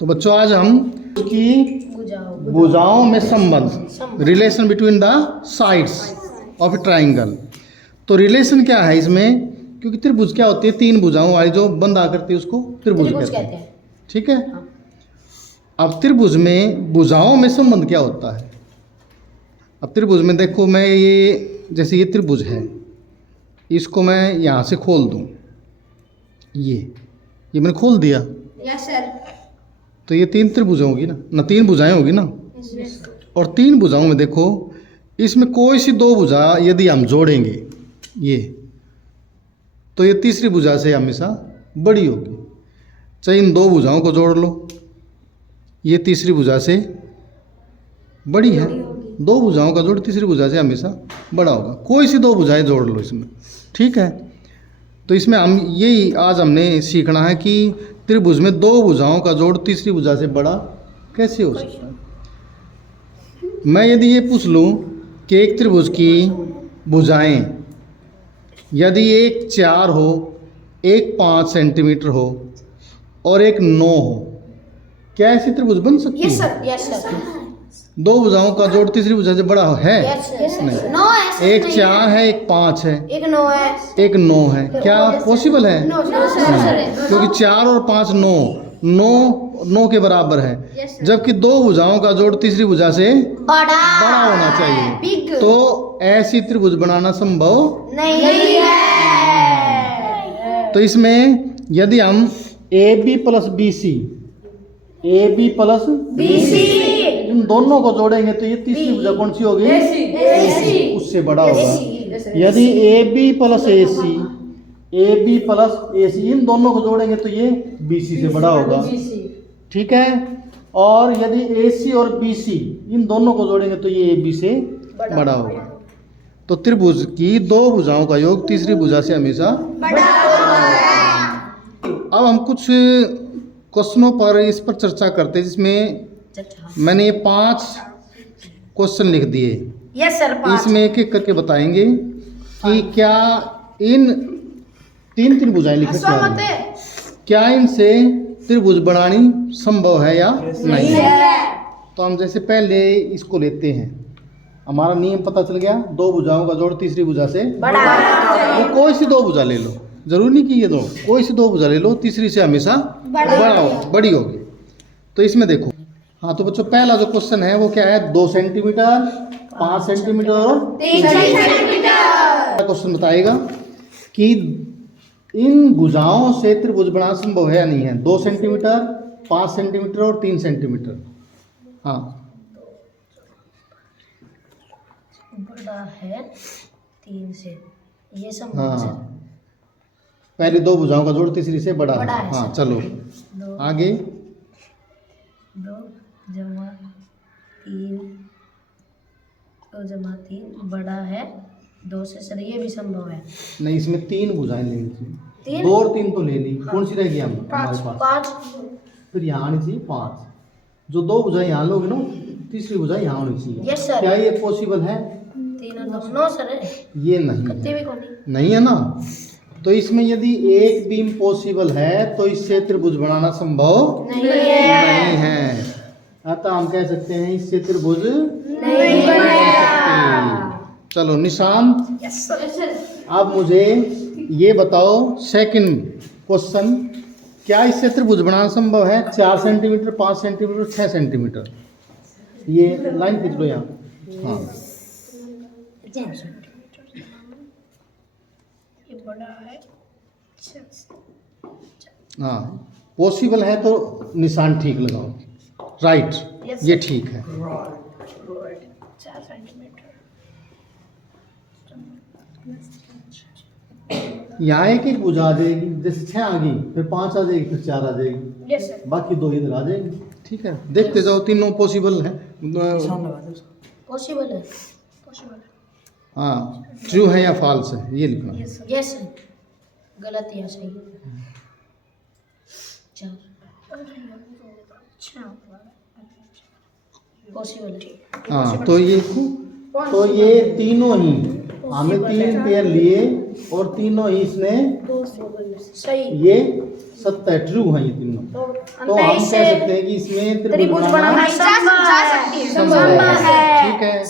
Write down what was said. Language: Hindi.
तो बच्चों आज हम उसकी भुजाओं में संबंध, relation between the sides of A triangle. तो रिलेशन क्या है इसमें, क्योंकि त्रिभुज क्या होती है, तीन भुजाओं वाली जो बंद आकृति है उसको त्रिभुज कहते हैं। ठीक है। हाँ। अब त्रिभुज में भुजाओं में संबंध क्या होता है। अब त्रिभुज में देखो, मैं ये जैसे ये त्रिभुज है, इसको मैं यहाँ से खोल दूँ, ये मैंने खोल दिया। Yes sir. तो ये तीन त्रिभुज होगी ना, तीन भुजाएं होगी ना। और तीन भुजाओं में देखो, इसमें कोई सी दो भुजा यदि हम जोड़ेंगे ये, तो ये तीसरी भुजा से हमेशा बड़ी होगी। चाहे इन दो भुजाओं को जोड़ लो, ये तीसरी भुजा से बड़ी है। दो भुजाओं का जोड़ तीसरी भुजा से हमेशा बड़ा होगा। कोई सी दो भुजाएं जोड़ लो इसमें, ठीक है। तो इसमें हम यही आज हमने सीखना है कि त्रिभुज में दो भुजाओं का जोड़ तीसरी भुजा से बड़ा कैसे हो सकता है। मैं यदि ये पूछ लूँ कि एक त्रिभुज की भुजाएं यदि एक 4 हो, एक 5 सेंटीमीटर हो और एक 9 हो, क्या ऐसी त्रिभुज बन सकती है? Yes sir. Yes sir. दो भुजाओं का जोड़ तीसरी भुजा से बड़ा है? यस नहीं। सर। नो है। एक 4 है, एक 5 है, एक 9 है, एक 9 है, क्या पॉसिबल है? No sir. क्योंकि 4 और 5 9 के बराबर है। Yes, sir. जबकि दो भुजाओं का जोड़ तीसरी भुजा से बड़ा होना चाहिए। बिग तो ऐसी त्रिभुज बनाना संभव नहीं है। तो इसमें यदि हम AB प्लस BC इन दोनों को जोड़ेंगे तो ये तीसरी भुजा कौन सी होगी? AC। उससे बड़ा होगा। यदि AB प्लस AC इन दोनों को जोड़ेंगे तो ये BC से बड़ा होगा। ठीक है। और यदि AC और BC इन दोनों को जोड़ेंगे तो ये AB से बड़ा होगा। तो त्रिभुज की दो भुजाओं का योग तीसरी भुजा से हमेशा बड़ा होगा। अब हम कुछ क्वेश्चनों पर इस पर चर्चा करते हैं, जिसमें मैंने ये 5 क्वेश्चन लिख दिए। Yes sir. इसमें एक एक करके बताएंगे कि क्या इन तीन भुजाएं लिख रखी हैं, क्या इनसे त्रिभुज बनानी संभव है या नहीं। तो हम जैसे पहले इसको लेते हैं, हमारा नियम पता चल गया, दो भुजाओं का जोड़ तीसरी भुजा से बड़ा। तो कोई सी दो भुजा ले लो, जरूरी नहीं कि ये दो, कोई सी दो भुजा ले लो, तीसरी से हमेशा बड़ी होगी। तो इसमें देखो, हाँ तो बच्चों पहला जो क्वेश्चन है वो क्या है, 2 सेंटीमीटर, 5 सेंटीमीटर और 3 सेंटीमीटर। क्वेश्चन बताएगा कि इन भुजाओं से त्रिभुज बनाना संभव है या नहीं है। 2 सेंटीमीटर, 5 सेंटीमीटर और 3 सेंटीमीटर। हाँ, बड़ा है 3 से, ये सब। हाँ, पहले दो भुजाओं का जोड़ तीसरी से बड़ा है। हाँ चलो आगे। 2 जमा 3 बड़ा है 2 से। सर ये भी संभव है। नहीं, इसमें 3 भुजाएं लेनी चाहिए। 3 2 और 3 तो ले ली, कौन सी रहेगी हमारे पास? 5। फिर यहाँ आनी चाहिए 5। जो दो भुजाएं यहाँ लोगे ना, तीसरी भुजा यहाँ होनी चाहिए। Yes sir. क्या ये पॉसिबल है? 3 और 2 9 सर। ये नहीं कत्ते है। भी कौन नहीं है ना। तो इसमें यदि एक भी इम्पॉसिबल है तो इससे त्रिभुज बनाना संभव नहीं है। नहीं है। अतः हम कह सकते हैं इससे त्रिभुज नहीं सकते। चलो निशान। Yes sir. अब मुझे ये बताओ, सेकंड क्वेश्चन, क्या इससे त्रिभुज बनाना संभव है? 4 सेंटीमीटर, 5 सेंटीमीटर, 6 सेंटीमीटर। ये लाइन खींच लो यहाँ। हाँ, ये बड़ा है। हाँ पॉसिबल है तो निशान ठीक लगाओ। राइट, ये ठीक है। 4 सेंटीमीटर। यहाँ एक भुजा आ जाएगी, जैसे 6 आ गई, फिर 5 आ जाएगी, फिर 4 आ जाएगी, यस सर। बाकी 2 इधर आ जाएगी। ठीक है, देखते जाओ, तीनों पॉसिबल है। पॉसिबल है। हाँ, ट्रू है या फॉल्स है ये लिखना। Yes sir. गलत या सही? 4 पॉसिबल है। हाँ तो ये तीनों ही हमने 3 पेयर लिए और तीनों ही इसने सही ये सत्य ट्रू है ये तीनों। तो हम कह सकते हैं कि इसमें त्रिभुज बनाना संभव है। ठीक है।